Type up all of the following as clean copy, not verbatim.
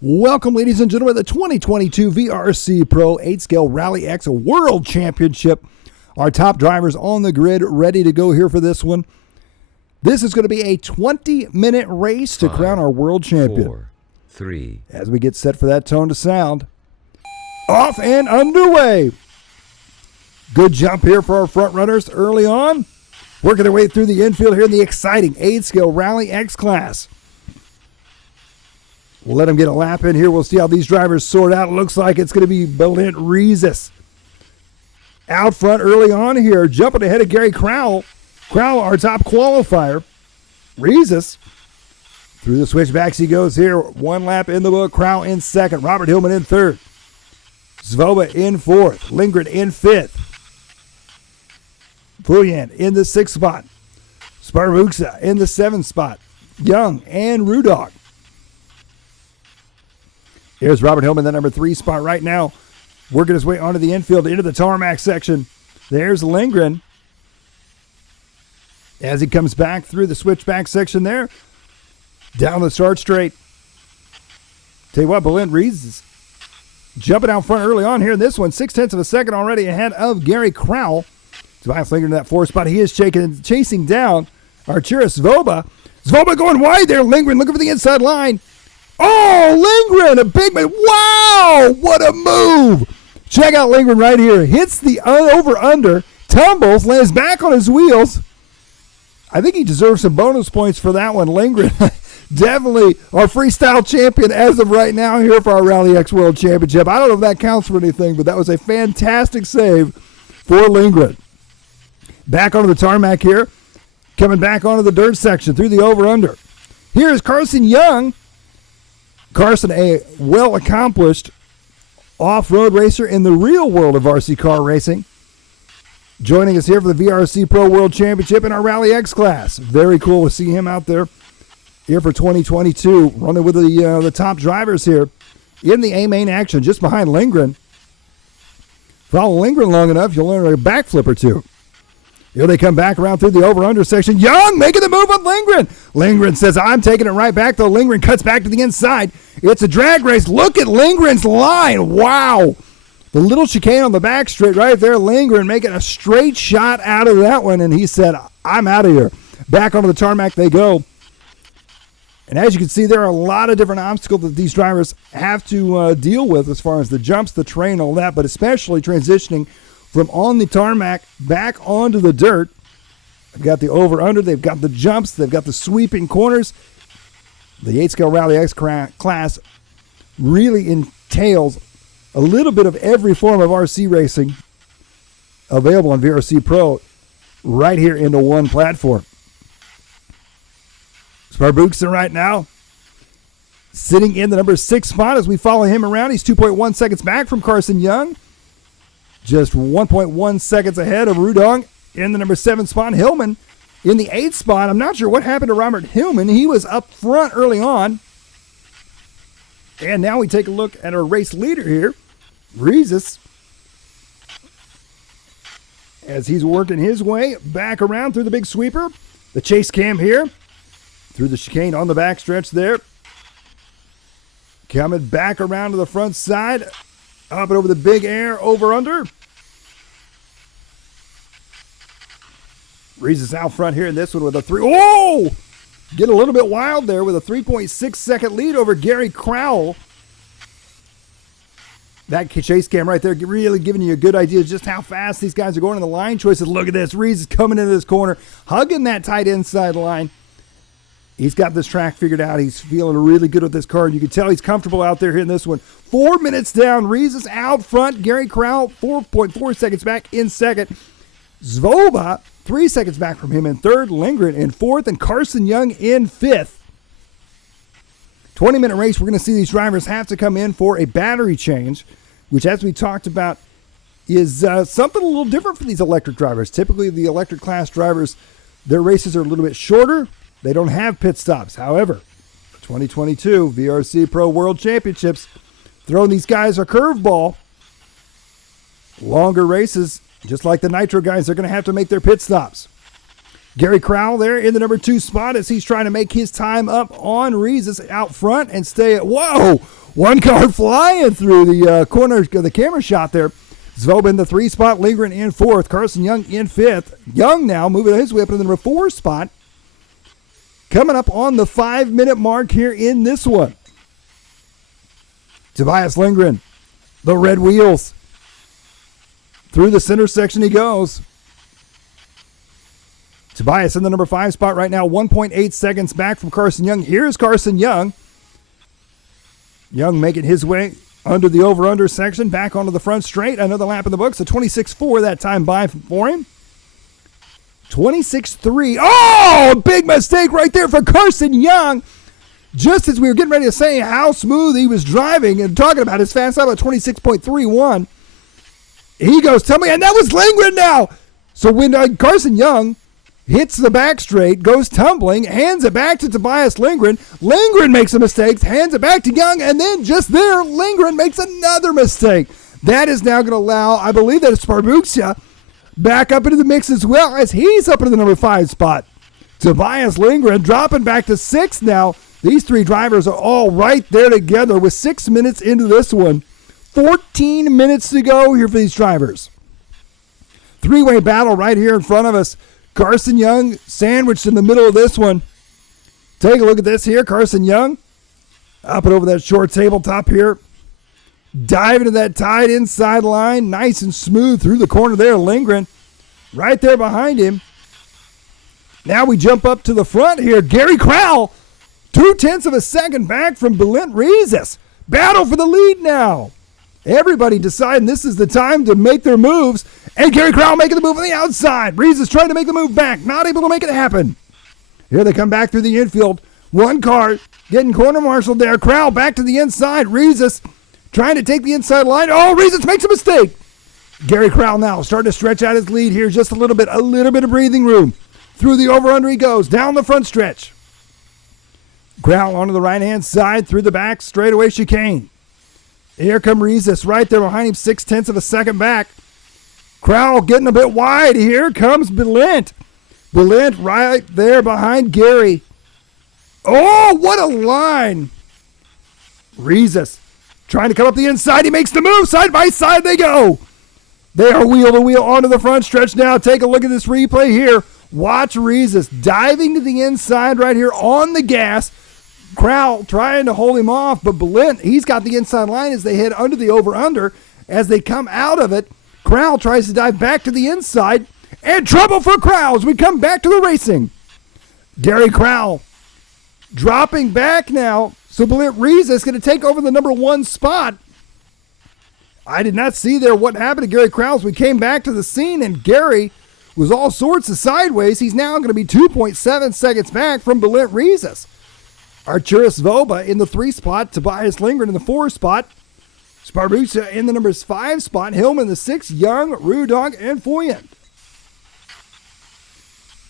Welcome, ladies and gentlemen, to the 2022 VRC Pro 8-Scale RallyX World Championship. Our top drivers on the grid, ready to go here for this one. This is going to be a 20-minute race to crown our world champion. 4, 3. As we get set for that tone to sound. Off and underway. Good jump here for our front runners early on. Working their way through the infield here in the exciting 8-Scale RallyX class. We'll let them get a lap in here. We'll see how these drivers sort out. It looks like it's going to be Belint Rezis out front early on here, jumping ahead of Gary Crowell. Crowell, our top qualifier. Rezis through the switchbacks he goes here. One lap in the book. Crowell in second. Robert Hillman in third. Svoba in fourth. Lindgren in fifth. Fuyan in the sixth spot. Sparvuksa in the seventh spot. Young and Rudog. Here's Robert Hillman, the number 3 spot right now. Working his way onto the infield, into the tarmac section. There's Lindgren. As he comes back through the switchback section there. Down the start straight. Tell you what, Belint Rezis jumping out front early on here in this one. 0.6 of a second already ahead of Gary Crowell. Tobias Lindgren in that 4th spot. He is chasing down Arturo Svoba. Svoba going wide there. Lindgren looking for the inside line. Oh, Lindgren, a big man. Wow, what a move. Check out Lindgren right here. Hits the over-under, tumbles, lands back on his wheels. I think he deserves some bonus points for that one. Lindgren, definitely our freestyle champion as of right now here for our RallyX World Championship. I don't know if that counts for anything, but that was a fantastic save for Lindgren. Back onto the tarmac here. Coming back onto the dirt section through the over-under. Here is Carson Young. Carson, a well-accomplished off-road racer in the real world of RC car racing. Joining us here for the VRC Pro World Championship in our RallyX class. Very cool to see him out there here for 2022, running with the top drivers here in the A-main action, just behind Lindgren. Follow Lindgren long enough, you'll learn a backflip or two. Here they come back around through the over-under section. Young making the move on Lindgren. Lindgren says, I'm taking it right back, though. Lindgren cuts back to the inside. It's a drag race. Look at Lindgren's line. Wow. The little chicane on the back straight right there. Lindgren making a straight shot out of that one, and he said, I'm out of here. Back onto the tarmac they go. And as you can see, there are a lot of different obstacles that these drivers have to deal with as far as the jumps, the terrain, all that, but especially transitioning from on the tarmac back onto the dirt. They've got the over-under, they've got the jumps, they've got the sweeping corners. The 8-Scale RallyX class really entails a little bit of every form of RC racing available on VRC Pro right here into one platform. Sparvuksa right now sitting in the number 6 spot as we follow him around. He's 2.1 seconds back from Carson Young. Just 1.1 seconds ahead of Rudong in the number 7 spot. Hillman in the 8th spot. I'm not sure what happened to Robert Hillman. He was up front early on. And now we take a look at our race leader here, Rezis, as he's working his way back around through the big sweeper. The chase cam here through the chicane on the back stretch there. Coming back around to the front side. Up and over the big air, over under. Rezis out front here in this one with a 3. Oh! Get a little bit wild there with a 3.6 second lead over Gary Crowell. That chase cam right there really giving you a good idea just how fast these guys are going in the line choices. Look at this. Rezis coming into this corner, hugging that tight inside line. He's got this track figured out. He's feeling really good with this car, and you can tell he's comfortable out there in this one. 4 minutes down. Rezis out front. Gary Crowell, 4.4 seconds back in second. Svoba, 3 seconds back from him in third. Lindgren in fourth, and Carson Young in fifth. 20-minute race. We're going to see these drivers have to come in for a battery change, which, as we talked about, is something a little different for these electric drivers. Typically, the electric class drivers, their races are a little bit shorter. They don't have pit stops. However, 2022 VRC Pro World Championships throwing these guys a curveball. Longer races, just like the Nitro guys, they're going to have to make their pit stops. Gary Crowell there in the number 2 spot as he's trying to make his time up on Rezis out front and stay at, whoa, One car flying through the corner of the camera shot there. Svoba in the 3 spot, Lindgren in 4th, Carson Young in 5th. Young now moving his way up into the number 4 spot. Coming up on the 5-minute mark here in this one. Tobias Lindgren, the red wheels. Through the center section he goes. Tobias in the number 5 spot right now, 1.8 seconds back from Carson Young. Here's Carson Young. Young making his way under the over-under section, back onto the front straight. Another lap in the books, a 26.4 that time by for him. 26.3. Oh, a big mistake right there for Carson Young. Just as we were getting ready to say how smooth he was driving and talking about his fast lap at 26.31, he goes, tell me, and that was Lindgren now. So when Carson Young hits the back straight, goes tumbling, hands it back to Tobias Lindgren. Lindgren makes a mistake, hands it back to Young, and then just there, Lindgren makes another mistake. That is now going to allow, I believe that it's Sparbuxia back up into the mix as well, as he's up into the number 5 spot. Tobias Lindgren dropping back to 6th now. These 3 drivers are all right there together with 6 minutes into this one. 14 minutes to go here for these drivers. 3-way battle right here in front of us. Carson Young sandwiched in the middle of this one. Take a look at this here. Carson Young up and over that short tabletop here. Diving to that tight inside line. Nice and smooth through the corner there. Lindgren right there behind him. Now we jump up to the front here. Gary Crowell, 0.2 of a second back from Belint Rezes. Battle for the lead now. Everybody deciding this is the time to make their moves. And Gary Crowell making the move on the outside. Rezes trying to make the move back. Not able to make it happen. Here they come back through the infield. One car getting corner marshaled there. Crowell back to the inside. Rezes trying to take the inside line. Oh, Rezes makes a mistake. Gary Crowell now starting to stretch out his lead here just a little bit of breathing room. Through the over-under he goes, down the front stretch. Crowell onto the right-hand side, through the back, straightaway chicane. Here come Rezes right there behind him, 0.6 of a second back. Crowell getting a bit wide. Here comes Belint. Belint right there behind Gary. Oh, what a line. Rezes trying to come up the inside. He makes the move. Side by side they go. They are wheel to wheel onto the front stretch now. Take a look at this replay here. Watch Rezes diving to the inside right here on the gas. Crowell trying to hold him off, but Belint, he's got the inside line as they head under the over-under. As they come out of it, Crowell tries to dive back to the inside, and trouble for Crowell as we come back to the racing. Gary Crowell dropping back now, so Belint Rezes is going to take over the number 1 spot. I did not see there what happened to Gary Crowell as we came back to the scene, and Gary was all sorts of sideways. He's now going to be 2.7 seconds back from Belint Rezes. Arturas Svoba in the 3 spot, Tobias Lindgren in the 4 spot, Sparbuxia in the number 5 spot, Hillman in the 6, Young, Rudog, and Foyant.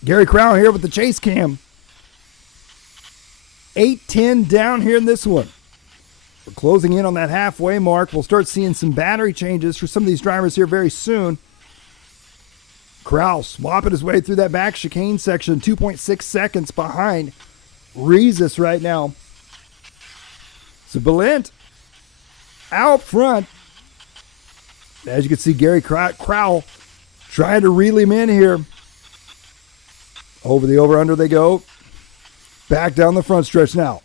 Gary Crowell here with the chase cam. 8:10 down here in this one. We're closing in on that halfway mark. We'll start seeing some battery changes for some of these drivers here very soon. Crowell swapping his way through that back chicane section, 2.6 seconds behind Rezes right now. So Belint out front. As you can see, Gary Crowell trying to reel him in here. Over the over-under they go. Back down the front stretch now.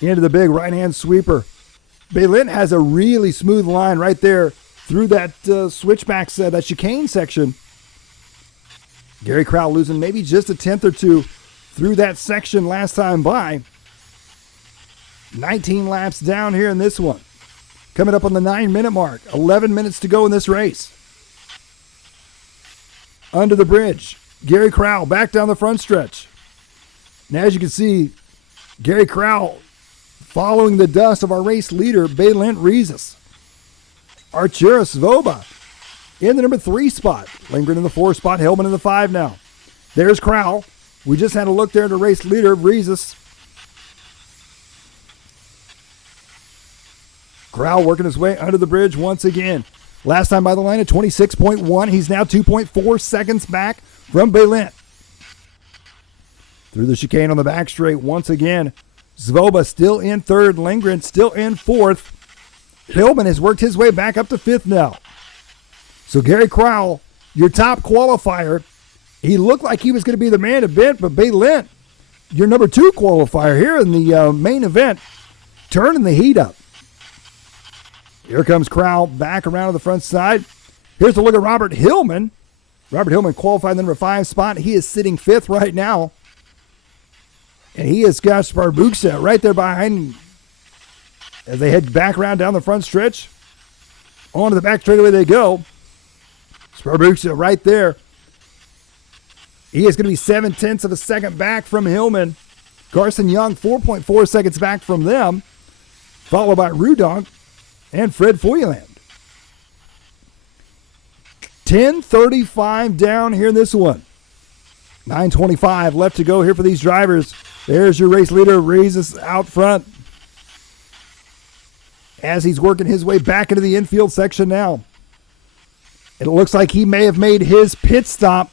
Into the big right-hand sweeper. Belint has a really smooth line right there through that switchback set, that chicane section. Gary Crowell losing maybe just a 10th or 2 through that section last time by. 19 laps down here in this one. Coming up on the 9-minute mark. 11 minutes to go in this race. Under the bridge. Gary Crowell back down the front stretch. Now as you can see, Gary Crowell following the dust of our race leader, Belint Rezes. Arturas Svoba in the number 3 spot. Lindgren in the 4 spot. Hillman in the 5 now. There's Crowell. We just had a look there at the race leader, Rezes. Crowell working his way under the bridge once again. Last time by the line at 26.1. He's now 2.4 seconds back from Belint. Through the chicane on the back straight once again. Svoba still in 3rd. Lindgren still in 4th. Hillman has worked his way back up to 5th now. So Gary Crowell, your top qualifier, he looked like he was going to be the man event, but Balint, your number 2 qualifier here in the main event, turning the heat up. Here comes Crowell back around to the front side. Here's a look at Robert Hillman. Robert Hillman qualified the number 5 spot. He is sitting 5th right now. And he has got Sparbuksa right there behind him as they head back around down the front stretch. Onto the back straightaway they go. Sparbuksa right there. He is going to be 0.7 of a second back from Hillman. Carson Young, 4.4 seconds back from them. Followed by Rudonk and Fred Foyland. 10:35 down here in this one. 9:25 left to go here for these drivers. There's your race leader, Raises out front as he's working his way back into the infield section now. It looks like he may have made his pit stop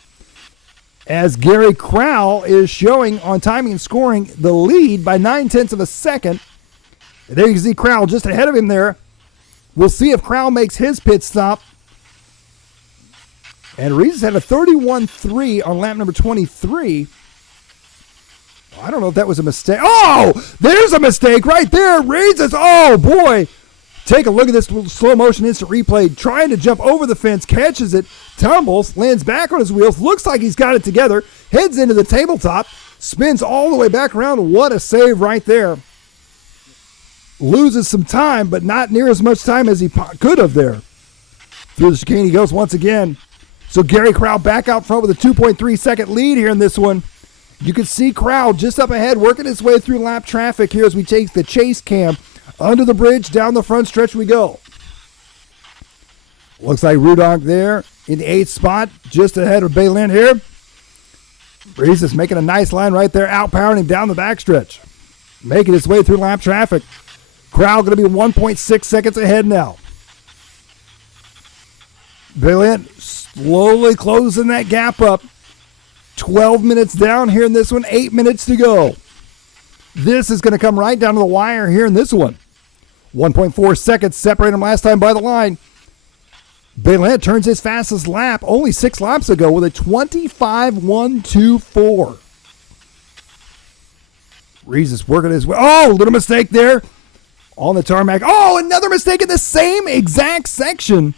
as Gary Crowell is showing on timing and scoring the lead by 0.9 of a second. There you can see Crowell just ahead of him there. We'll see if Crowell makes his pit stop. And Reeses had a 31.3 on lap number 23. I don't know if that was a mistake. Oh, there's a mistake right there. Reeses, oh boy. Take a look at this slow motion instant replay. Trying to jump over the fence, catches it, tumbles, lands back on his wheels. Looks like he's got it together. Heads into the tabletop, spins all the way back around. What a save right there. Loses some time, but not near as much time as he could have there. Through the chicane he goes once again. So Gary Crowell back out front with a 2.3 second lead here in this one. You can see Crowell just up ahead working his way through lap traffic here as we take the chase cam. Under the bridge, down the front stretch we go. Looks like Rudonk there in the 8th spot, just ahead of Balint here. Reese is making a nice line right there, outpowering him down the backstretch. Making his way through lap traffic. Crowell going to be 1.6 seconds ahead now. Balint slowly closing that gap up. 12 minutes down here in this one, 8 minutes to go. This is going to come right down to the wire here in this one. 1.4 seconds separate him last time by the line. Balint turns his fastest lap only 6 laps ago with a 25.124. Reeves is working his way. Oh, little mistake there on the tarmac. Oh, another mistake in the same exact section.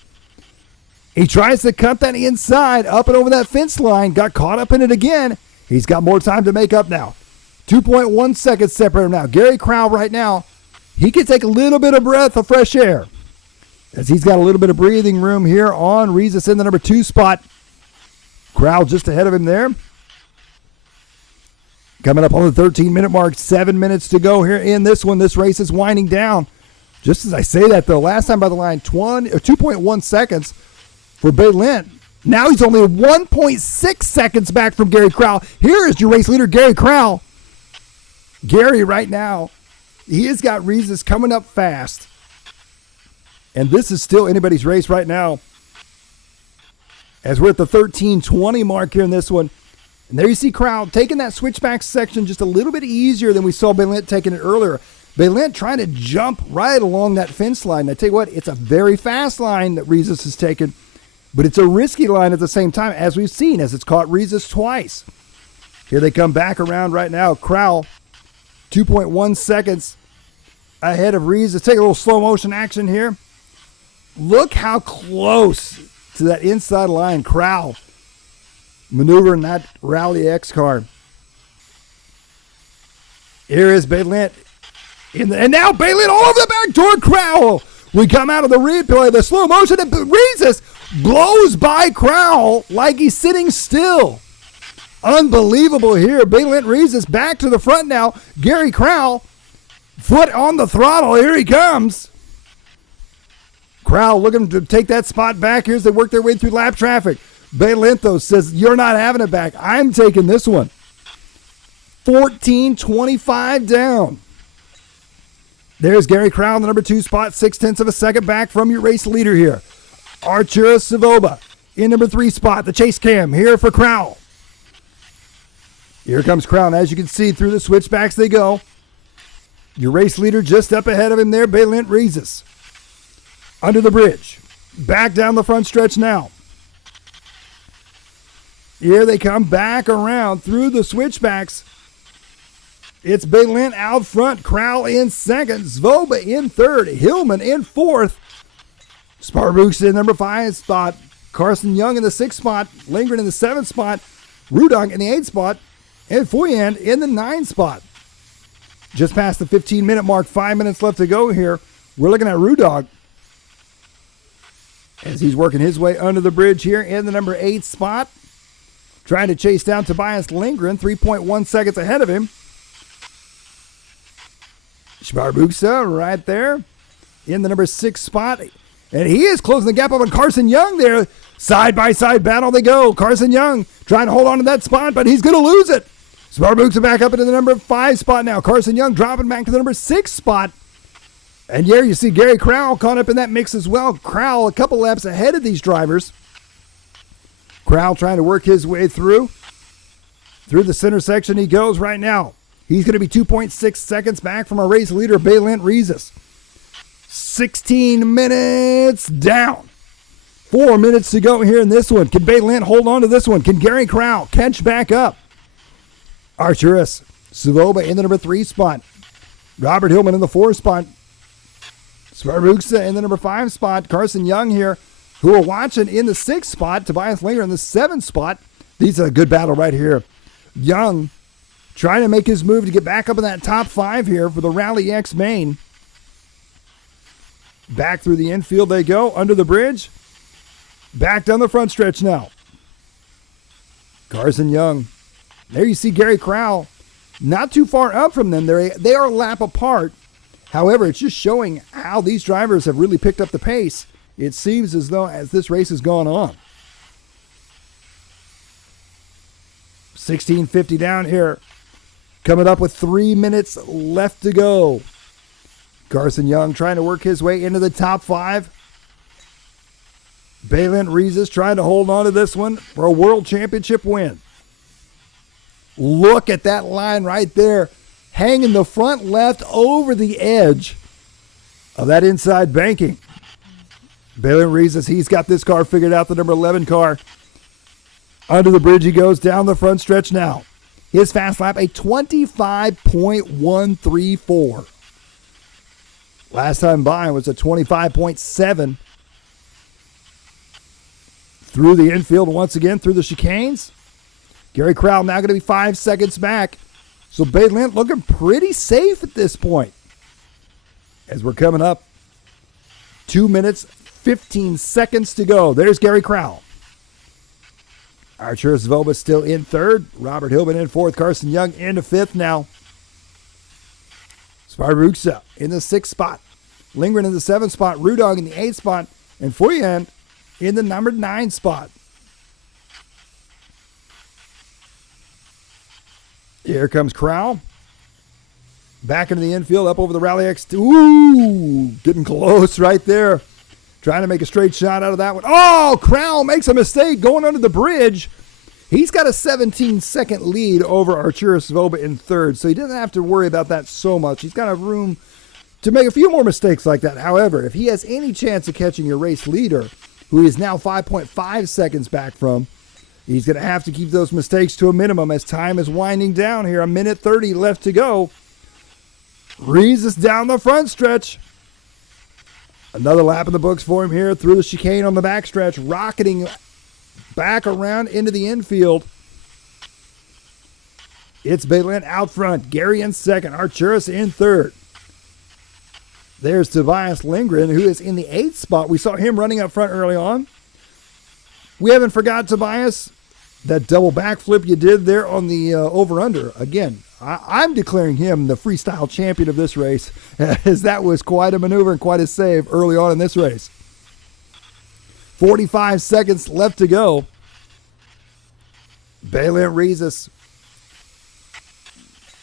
He tries to cut that inside up and over that fence line. Got caught up in it again. He's got more time to make up now. 2.1 seconds separate him now. Gary Crowell right now, he can take a little bit of breath of fresh air as he's got a little bit of breathing room here on Reeses in the number 2 spot. Crowell just ahead of him there. Coming up on the 13-minute mark, 7 minutes to go here in this one. This race is winding down. Just as I say that, though, last time by the line, 2.1 seconds for Balint. Now he's only 1.6 seconds back from Gary Crowell. Here is your race leader, Gary Crowell. Gary right now, he has got Reeses coming up fast. And this is still anybody's race right now. As we're at the 13:20 mark here in this one. And there you see Crowell taking that switchback section just a little bit easier than we saw Balint taking it earlier. Balint trying to jump right along that fence line. And I tell you what, it's a very fast line that Reeses has taken. But it's a risky line at the same time, as we've seen, as it's caught Reeses twice. Here they come back around right now. Crowell, 2.1 seconds ahead of Reeses. Take a little slow motion action here. Look how close to that inside line Crowell maneuvering that RallyX car. Here is Balint. And now Balint all over the back door. Crowell. We come out of the replay, the slow motion, and Reeses blows by Crowell like he's sitting still. Unbelievable here. Balint Reeses back to the front now. Gary Crowell, foot on the throttle. Here he comes. Crowell looking to take that spot back here as they work their way through lap traffic. Balint, though, says, you're not having it back. I'm taking this one. 14:25 down. There's Gary Crowell in the number 2 spot, 0.6 of a second back from your race leader here. Arturo Savoba in number 3 spot, the chase cam here for Crowell. Here comes Crowell, and as you can see, through the switchbacks they go. Your race leader just up ahead of him there, Balint Reeses. under the bridge. Back down the front stretch now. Here they come back around through the switchbacks. It's Belint out front, Crowell in second, Svoba in third, Hillman in fourth, Sparbuks in number 5 spot, Carson Young in the 6th spot, Lindgren in the 7th spot, Rudong in the 8th spot, and Foyand in the 9th spot. Just past the 15-minute mark, 5 minutes left to go here. We're looking at Rudong as he's working his way under the bridge here in the number 8 spot. Trying to chase down Tobias Lindgren, 3.1 seconds ahead of him. Sparbuks right there in the number 6 spot. And he is closing the gap up on Carson Young there. Side-by-side battle they go. Carson Young trying to hold on to that spot, but he's going to lose it. Sparbuks are back up into the number 5 spot now. Carson Young dropping back to the number 6 spot. And here you see Gary Crowell caught up in that mix as well. Crowell a couple laps ahead of these drivers. Crowell trying to work his way through. Through the center section he goes right now. He's going to be 2.6 seconds back from our race leader, Belint Rezis. 16 minutes down. 4 minutes to go here in this one. Can Belint hold on to this one? Can Gary Crowell catch back up? Arturus Svoba in the number 3 spot. Robert Hillman in the 4 spot. Sparbuks in the number 5 spot. Carson Young here, who are watching in the 6th spot. Tobias Lindgren in the 7th spot. These are a good battle right here. Young trying to make his move to get back up in that top 5 here for the RallyX main. Back through the infield they go, under the bridge. Back down the front stretch now. Carson Young. There you see Gary Crowell. Not too far up from them. They are a lap apart. However, it's just showing how these drivers have really picked up the pace. It seems as though as this race has gone on. 16:50 down here. Coming up with 3 minutes left to go. Carson Young trying to work his way into the top 5. Belint Rezis trying to hold on to this one for a world championship win. Look at that line right there. Hanging the front left over the edge of that inside banking. Belint Rezis, he's got this car figured out, the number 11 car. Under the bridge he goes, down the front stretch now. His fast lap, a 25.134. Last time by was a 25.7. Through the infield once again, through the chicanes. Gary Crowell now going to be 5 seconds back. So Belint looking pretty safe at this point. As we're coming up, 2 minutes, 15 seconds to go. There's Gary Crowell. Archer Svoba still in 3rd. Robert Hillman in 4th. Carson Young into 5th now. Sparbuks in the 6th spot. Lindgren in the 7th spot. Rudong in the 8th spot. And Foyand in the number 9 spot. Here comes Crowell. Back into the infield, up over the RallyX. Ooh, getting close right there. Trying to make a straight shot out of that one. Oh, Crowell makes a mistake going under the bridge. He's got a 17-second lead over Arturus Svoba in 3rd, so he doesn't have to worry about that so much. He's got room to make a few more mistakes like that. However, if he has any chance of catching your race leader, who he is now 5.5 seconds back from, he's going to have to keep those mistakes to a minimum as time is winding down here. 1:30 left to go. Rezis down the front stretch. Another lap in the books for him here through the chicane on the backstretch, rocketing back around into the infield. It's Belint out front. Gary in 2nd. Arturus in 3rd. There's Tobias Lindgren, who is in the 8th spot. We saw him running up front early on. We haven't forgot Tobias. That double backflip you did there on the over-under. Again, I'm declaring him the freestyle champion of this race, as that was quite a maneuver and quite a save early on in this race. 45 seconds left to go. Belint Rezis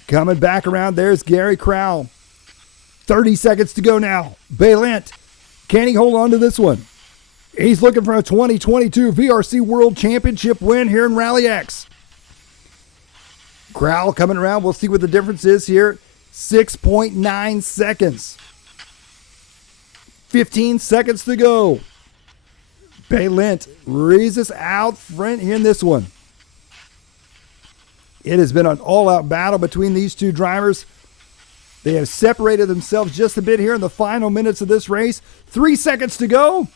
coming back around. There's Gary Crowell. 30 seconds to go now. Belint, can he hold on to this one? He's looking for a 2022 VRC World Championship win here in RallyX. Crowell coming around. We'll see what the difference is here. 6.9 seconds. 15 seconds to go. Balint Reeses out front here in this one. It has been an all-out battle between these two drivers. They have separated themselves just a bit here in the final minutes of this race. 3 seconds to go.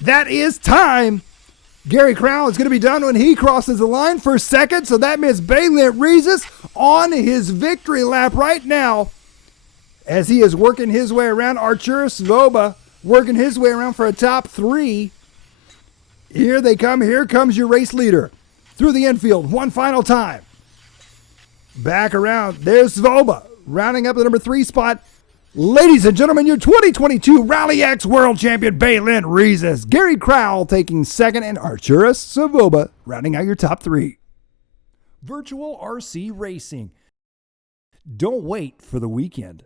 That is time. Gary Crowell is going to be done when he crosses the line for second. So that means Balint Reeses on his victory lap right now as he is working his way around. Arturas Svoboda working his way around for a top 3. Here they come. Here comes your race leader through the infield. One final time. Back around. There's Svoboda rounding up the number 3 spot. Ladies and gentlemen, your 2022 RallyX World Champion Balint Reeses. Gary Crowell taking second and Arturas Svoboda rounding out your top 3. Virtual RC Racing. Don't wait for the weekend.